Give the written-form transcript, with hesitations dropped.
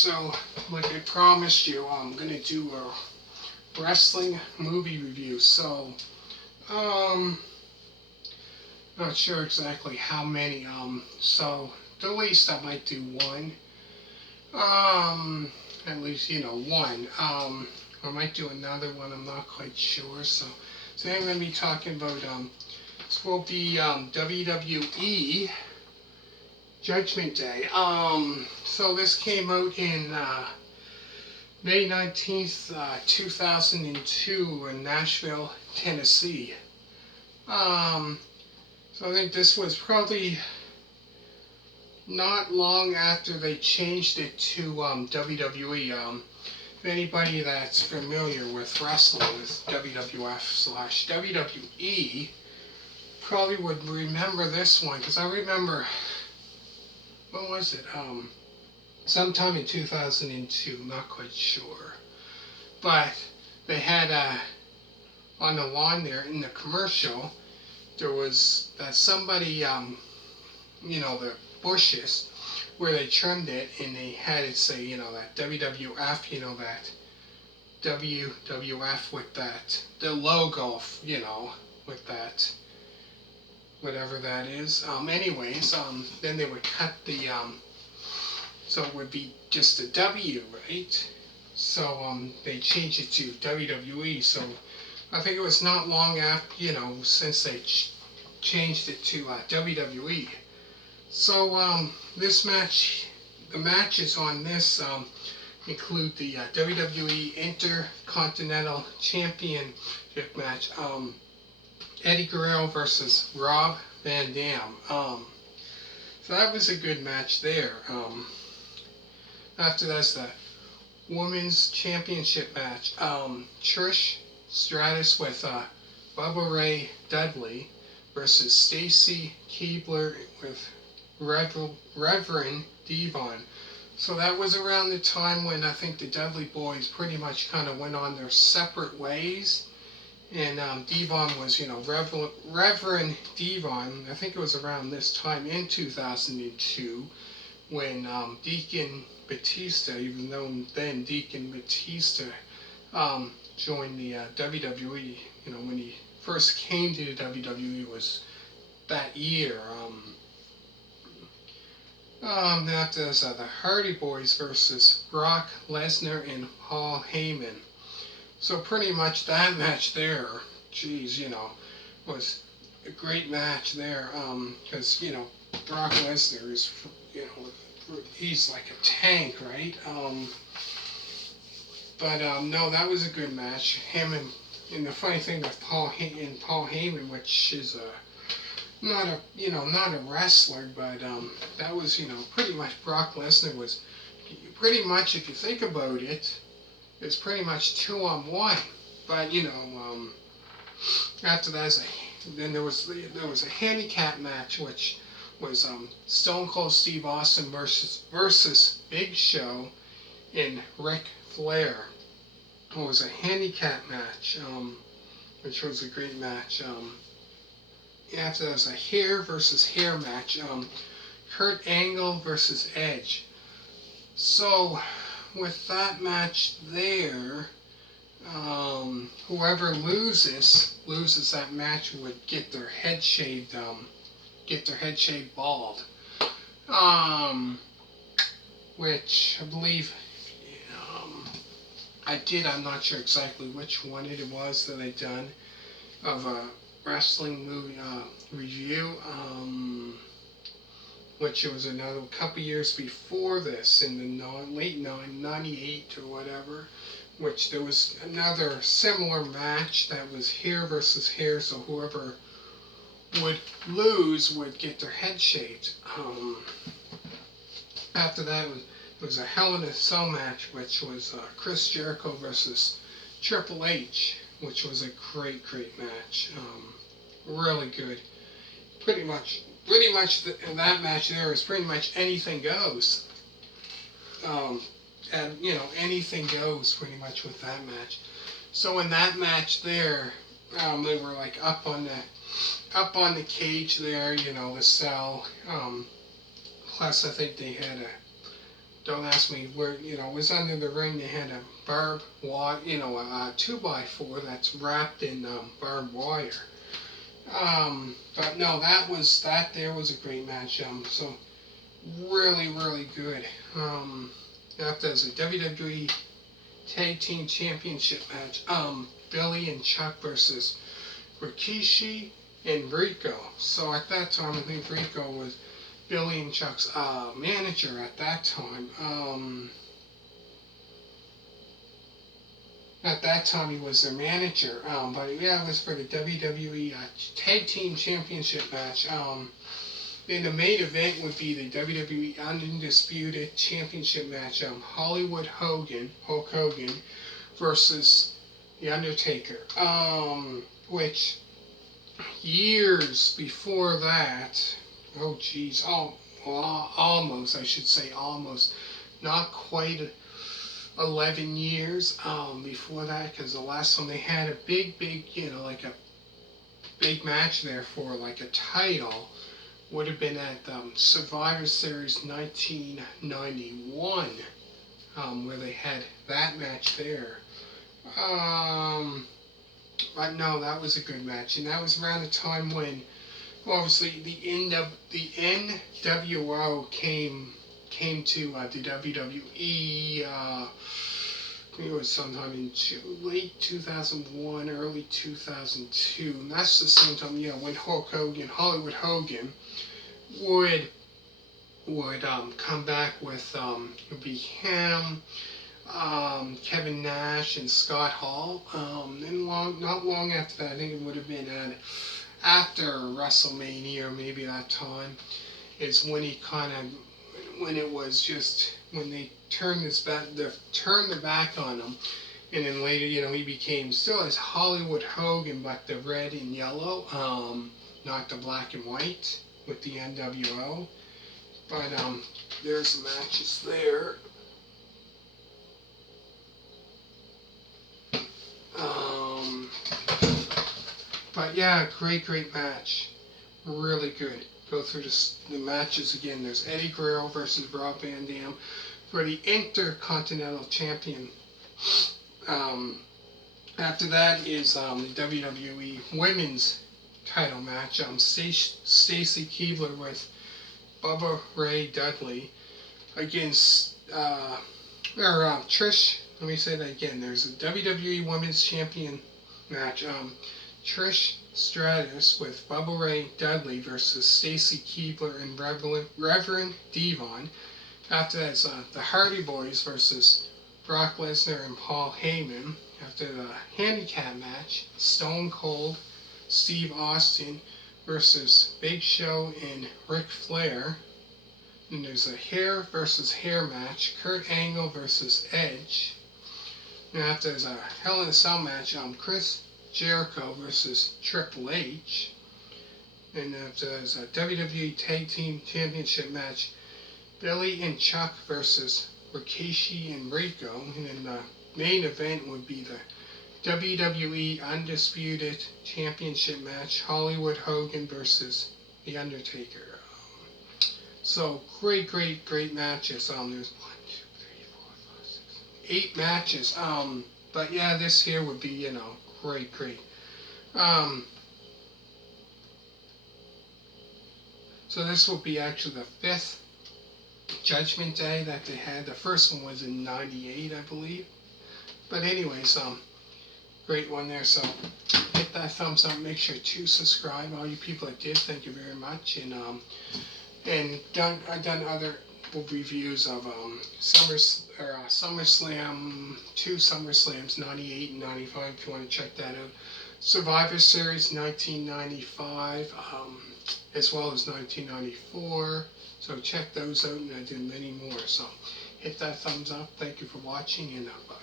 So, like I promised you, I'm gonna do a wrestling movie review. So, um, not sure exactly how many. So the least I might do one. At least one. I might do another one. I'm not quite sure. So today I'm gonna be talking about this will be WWE Judgment Day. So this came out in May 19th, 2002 in Nashville, Tennessee. So I think this was probably not long after they changed it to WWE. If anybody that's familiar with wrestling, with WWF/WWE, probably would remember this one, because I remember, when was it? Sometime in 2002, not quite sure. But they had on the lawn there in the commercial, there was that somebody, the bushes where they trimmed it, and they had it say, that WWF, that WWF with that, the logo, with that, whatever that is. Anyways, then they would cut the, so it would be just a W, right? So, they changed it to WWE, so I think it was not long after, since they changed it to WWE. So, this match, the matches on this include the WWE Intercontinental Championship match, Eddie Guerrero versus Rob Van Dam. So that was a good match there. After that's the Women's Championship match, Trish Stratus with Bubba Ray Dudley versus Stacy Kiebler with Reverend Devon. So that was around the time when I think the Dudley boys pretty much kind of went on their separate ways. And Devon was, Reverend Devon. I think it was around this time in 2002 when Deacon Batista, even though then Deacon Batista joined the WWE. When he first came to the WWE was that year. After there's the Hardy Boys versus Brock Lesnar and Paul Heyman. So pretty much that match there, was a great match there. Because Brock Lesnar is, he's like a tank, right? No, that was a good match. Him and the funny thing with Paul Heyman, which is not a wrestler, but that was, pretty much Brock Lesnar was pretty much, if you think about it, it's pretty much 2-on-1. But after that, then there was a handicap match, which was Stone Cold Steve Austin versus Big Show and Ric Flair. It was a handicap match, which was a great match. After that was a hair versus hair match, Kurt Angle versus Edge. So with that match there, whoever loses that match would get their head shaved bald. Which I believe I'm not sure exactly which one it was that I done of a wrestling movie review, which it was another couple years before this, in the late 98 or whatever, which there was another similar match that was hair versus hair, so whoever would lose would get their head shaved. After that, it was a Hell in a Cell match, which was Chris Jericho versus Triple H, which was a great match. Really good. Pretty much that match there is pretty much anything goes. And anything goes pretty much with that match. So in that match there, they were like up on the cage there, the cell. Plus I think they had don't ask me where, it was under the ring. They had a barbed wire, a 2x4 that's wrapped in barbed wire. But no, that there was a great match. So really, really good. After there's a WWE Tag Team Championship match. Billy and Chuck versus Rikishi and Rico. So at that time, I think Rico was Billy and Chuck's manager at that time. At that time, he was their manager. But yeah, it was for the WWE Tag Team Championship match. Then the main event would be the WWE Undisputed Championship match. Hulk Hogan, versus the Undertaker. Which years before that, almost, I should say, almost, not quite 11 years before that, because the last time they had a big, like a big match there for like a title would have been at Survivor Series 1991, where they had that match there. But no, that was a good match, and that was around the time when, obviously, the NWO came to the WWE. I think it was sometime in late 2001, early 2002, and that's the same time, when Hollywood Hogan would come back with it would be him, Kevin Nash, and Scott Hall. And not long after that, I think it would have been after WrestleMania, or maybe that time, is when he when they turned their back on him, and then later, he became still as Hollywood Hogan, but the red and yellow, not the black and white with the NWO. But there's the matches there. But yeah, great match. Really good. Go through the matches again. There's Eddie Guerrero versus Rob Van Dam for the Intercontinental Champion. After that is the WWE Women's title match. Stacy Kiebler with Bubba Ray Dudley against Trish. Let me say that again. There's a WWE Women's Champion match. Trish Stratus with Bubba Ray Dudley versus Stacy Kiebler and Reverend Devon. After that, it's the Hardy Boyz versus Brock Lesnar and Paul Heyman. After the Handicap Match, Stone Cold Steve Austin versus Big Show and Ric Flair. And there's a hair versus hair match, Kurt Angle versus Edge. And after there's a Hell in a Cell match, Chris Jericho versus Triple H. And after there's a WWE Tag Team Championship match, Billy and Chuck versus Rikishi and Rico. And then the main event would be the WWE Undisputed Championship match, Hollywood Hogan versus The Undertaker. So great matches. There's 1, 2, 3, 4, 5, 6, 8 matches. But yeah, this here would be, great. So this will be actually the 5th Judgment Day that they had. The first one was in '98, I believe. But anyways, great one there. So hit that thumbs up. Make sure to subscribe. All you people that did, thank you very much. And I've done other reviews of SummerSlam, 2 SummerSlams, '98 and '95. If you want to check that out. Survivor Series 1995, as well as 1994. So check those out, and I did many more. So hit that thumbs up. Thank you for watching, and bye.